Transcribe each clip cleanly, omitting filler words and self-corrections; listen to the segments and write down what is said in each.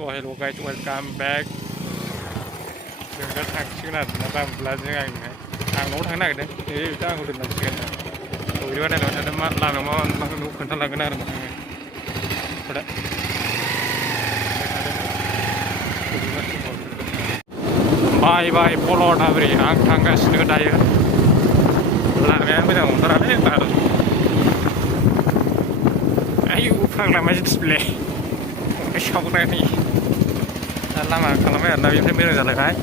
So hello guys, welcome back. Đừng có thằng chứ là như này thằng nấu thằng này đấy, thế ta không được làm chuyện. Rồi đứa này là nó làm nó nấu phần thằng là cái này là một thằng này. Đấy. Bye bye polo tabri ang thanga sinu daya. La me me dong tara le tar. Ayu phang la ma display. Cái shop này nih. Lama kalau memang nabi itu mirip jalan kan,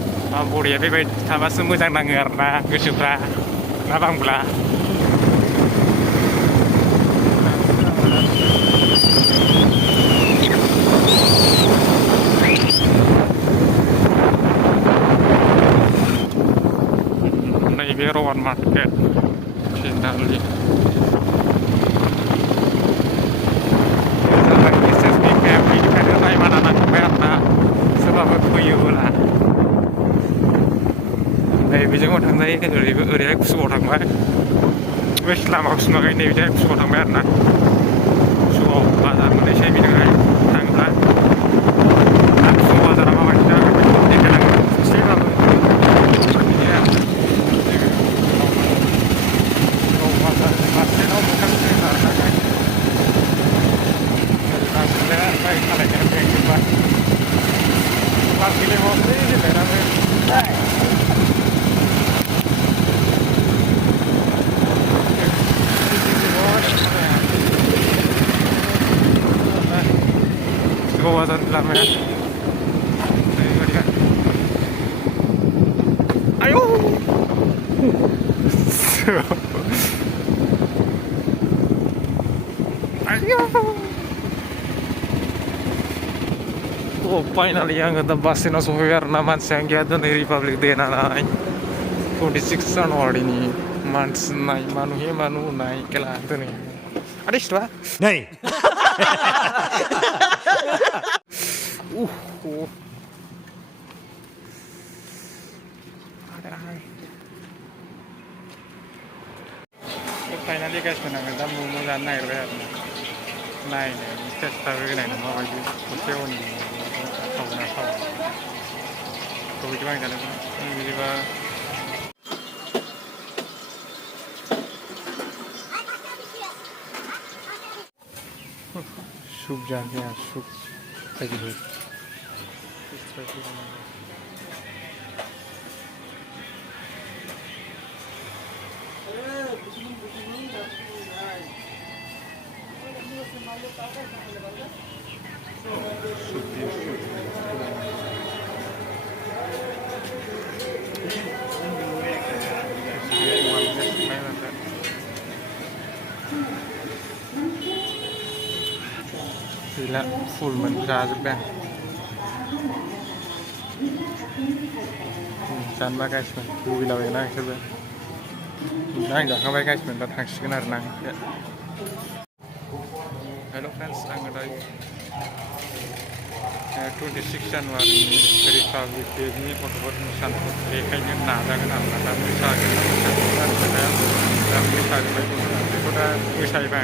bodi apa baik, tambah semua jangan dengar na, kesukaan, nabang pula. Ini Berawan Market, Cina li. Bây giờ thằng đấy ở đây số thằng mấy, với làm học sinh cái này bây số thằng mấy nè, số ba giờ mình sẽ bị cái thằng đó, số ba giờ mà mình ra cái này sẽ là Kawasan dalamnya. Ayo. Ayo. Oh, finally ang the bus na software naman sa Gyadon Republic din na 26 January ni months na manuhi manu na kailangan ni. Alis ba? Nay. Finally guys, menangkan mumulan naik red, naik nih, test tahu naik nama lagi, hotel ni, tahu nak tahu, tahu cuma yang mana, ini juga. Sup जाके soup लगी हुई इस तरह की Gila, full menca juga. Jangan guys, dulu bilang enak juga. Nah, jangan guys, bentar hang sekitar nang. Hello friends, I'm dari 26 Januari Republic Day ini foto-foto Nusantara. Kayaknya nazakan apa misalkan dan misalkan misalnya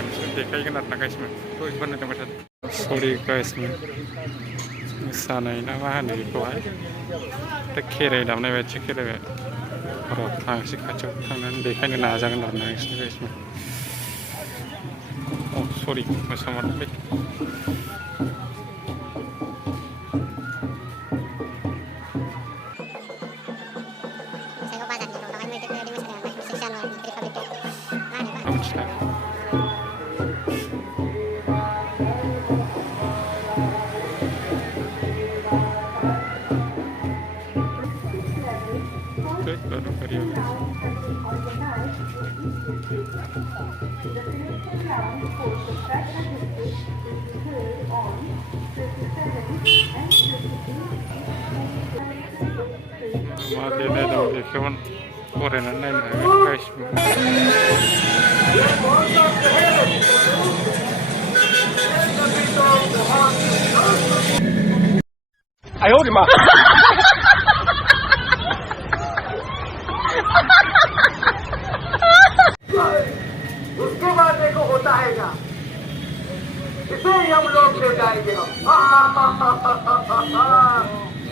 kayaknya guys, tuh sebenarnya tempat. Sorry guys, sana ini apa nih kau? Tak kira dalam ni baca kira. Kalau tang si kacau tangan dekan kena jangan nangis guys. Oh sorry, masa marah. Mati nih dong, cuman korenan nih guys. Ayo di mana? उसके बाद देखो होता है क्या, इसे ही हम लोग ले जाएंगे हम।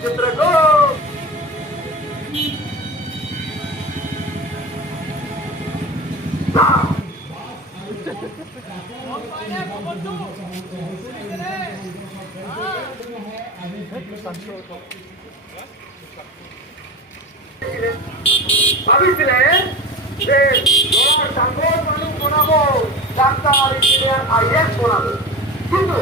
চিত্রকূট ভাবিছিলেন যে ওনার চাকর মানুষ বানাবো, ডাক্তার ইঞ্জিনিয়ার আইএস বানাবো, কিন্তু